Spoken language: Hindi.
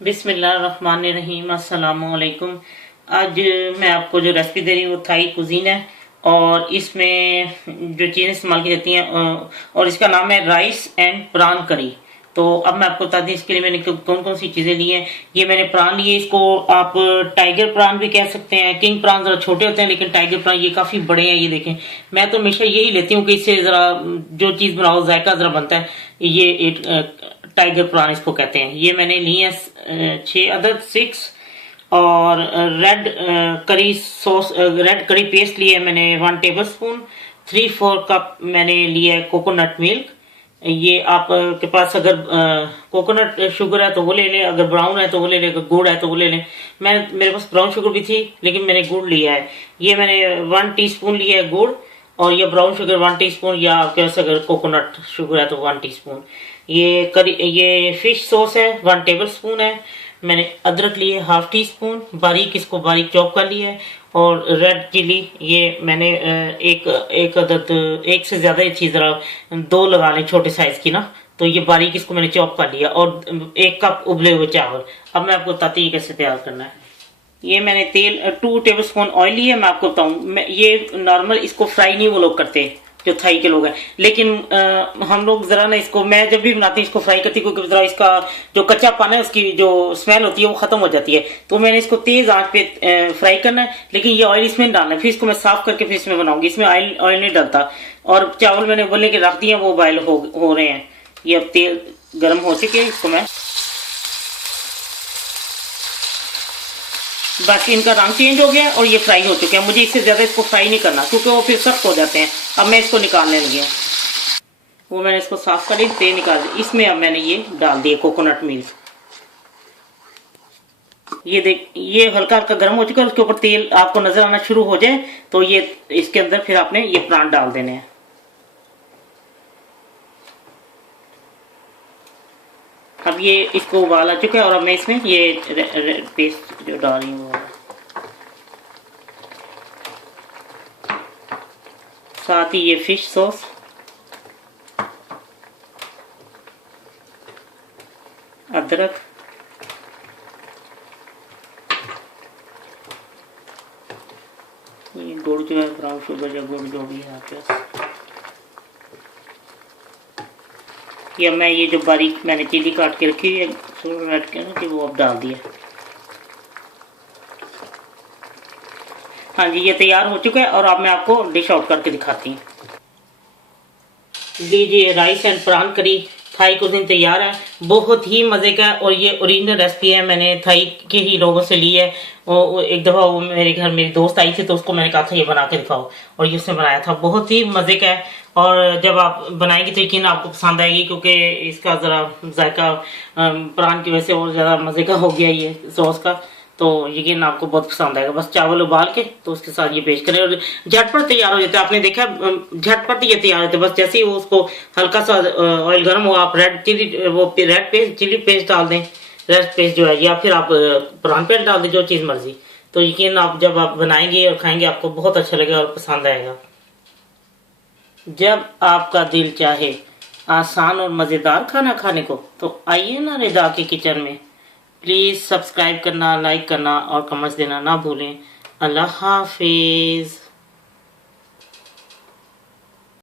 बिस्मिल्लाहिर्रहमानिर्रहीम अस्सलामुअलैकुम। आज मैं आपको जो रेसिपी दे रही हूँ वो थाई कुजीन है और इसमें जो चीज़ें इस्तेमाल की जाती हैं और इसका नाम है राइस एंड प्रान करी। तो अब मैं आपको बता दूं इसके लिए मैंने कौन कौन सी चीज़ें ली हैं। ये मैंने प्रान लिए, इसको आप टाइगर प्रान भी कह सकते हैं। किंग प्रान ज़रा छोटे होते हैं लेकिन टाइगर प्रान ये काफ़ी बड़े हैं। ये देखें, मैं तो हमेशा यही लेती हूँ कि इससे ज़रा जो चीज़ बनाओ जायका ज़रा बनता है। ये टाइगर प्रान इसको कहते हैं। ये मैंने लिए हैं 6 अदद 6 और रेड करी सॉस, रेड करी पेस्ट लिए मैंने 1 टेबल स्पून। 3/4 कप मैंने लिया कोकोनट मिल्क। ये आप के पास अगर कोकोनट शुगर है तो वो ले लें, अगर ब्राउन है तो वो ले लें, अगर गुड़ है तो वो ले लें। मेरे पास ब्राउन शुगर भी थी लेकिन मैंने गुड़ लिया है। ये मैंने 1 टीस्पून लिया है गुड़, और ये ब्राउन शुगर 1 टीस्पून, या आपके पास अगर कोकोनट शुगर है तो 1 टीस्पून। ये फिश सॉस है 1 टेबल स्पून है। मैंने अदरक लिए 1/2 टीस्पून, बारीक इसको बारीक चॉप कर लिया है। और रेड चिली ये मैंने एक अदद, एक से ज्यादा चीज जरा 2 लगा लें छोटे साइज की ना, तो ये बारीक इसको मैंने चॉप कर लिया। और 1 कप उबले हुए चावल। अब मैं आपको बताती हूँ कैसे तैयार करना है। ये मैंने तेल 2 टेबल स्पून ऑयल लिया। मैं आपको बताऊं, ये नॉर्मल इसको फ्राई नहीं वो लोग करते जो थाई के लोग हैं, लेकिन हम लोग जरा ना इसको, मैं जब भी बनाती हूँ इसको फ्राई करती हूँ क्योंकि जरा इसका जो कच्चा पाना है उसकी जो स्मेल होती है वो खत्म हो जाती है। तो मैंने इसको तेज आंच पे फ्राई करना है, लेकिन ये ऑयल इसमें डालना है। फिर इसको मैं साफ करके फिर इसमें बनाऊंगी। इसमें ऑयल नहीं डालता। और चावल मैंने उबलने के रख दिए, वो बॉयल हो रहे हैं। ये अब तेल गर्म हो चुके हैं, इसको मैं बस, इनका रंग चेंज हो गया और ये फ्राई हो चुके हैं। मुझे इससे ज्यादा इसको फ्राई नहीं करना क्योंकि वो फिर सख्त हो जाते हैं। अब मैं इसको निकालने लगी हूँ। वो मैंने इसको साफ कर दी, तेल निकाल दी। इसमें अब मैंने ये डाल दिए कोकोनट मिल्क। ये देख, ये हल्का हल्का गर्म हो चुका है। उसके ऊपर तेल आपको नजर आना शुरू हो जाए तो ये इसके अंदर फिर आपने ये प्राण डाल देने हैं। अब ये इसको उबाल आ चुका है और अब मैं इसमें ये पेस्ट जो डाल रही हूँ, साथ ही ये फिश सॉस, अदरक, ये गुड़ जो है, ब्राउन शुगर या गुड़ जो भी है आपके पास। या मैं ये जो बारीक मैंने चिली काट के रखी है रेड के ना, कि वो अब डाल दिया। हाँ जी, ये तैयार हो चुका है और अब मैं आपको डिश आउट करके दिखाती हूँ। लीजिए, राइस एंड प्रान करी थाई कुजीन तैयार है। बहुत ही मज़े का, और ये ओरिजिनल रेसिपी है, मैंने थाई के ही लोगों से ली है। एक दफ़ा वो मेरे घर मेरी दोस्त आई थी तो उसको मैंने कहा था ये बना के दिखाओ, और ये उसने बनाया था। बहुत ही मज़े का है और जब आप बनाएंगे तो यकीन आपको पसंद आएगी क्योंकि इसका ज़रा जायका प्रान की वजह से और ज़्यादा मज़े का हो गया ये सॉस का। तो यकीन आपको बहुत पसंद आएगा। बस चावल उबाल के तो उसके साथ ये पेश करें और झटपट तैयार हो जाता है। आपने देखा झटपट ये तैयार होते, बस जैसे ही वो उसको हल्का सा ऑयल गर्म हो, आप रेड पेस्ट चिली पेस्ट डाल दें, रेड पेस्ट जो है, या फिर आप प्रान पेस्ट डाल दें, जो चीज़ मर्जी। तो यकीन आप जब आप बनाएंगे और खाएंगे आपको बहुत अच्छा लगेगा और पसंद आएगा। जब आपका दिल चाहे आसान और मज़ेदार खाना खाने को तो आइए ना रिदा के किचन में। प्लीज़ सब्सक्राइब करना, लाइक करना और कमेंट्स देना ना भूलें। अल्लाह हाफिज़।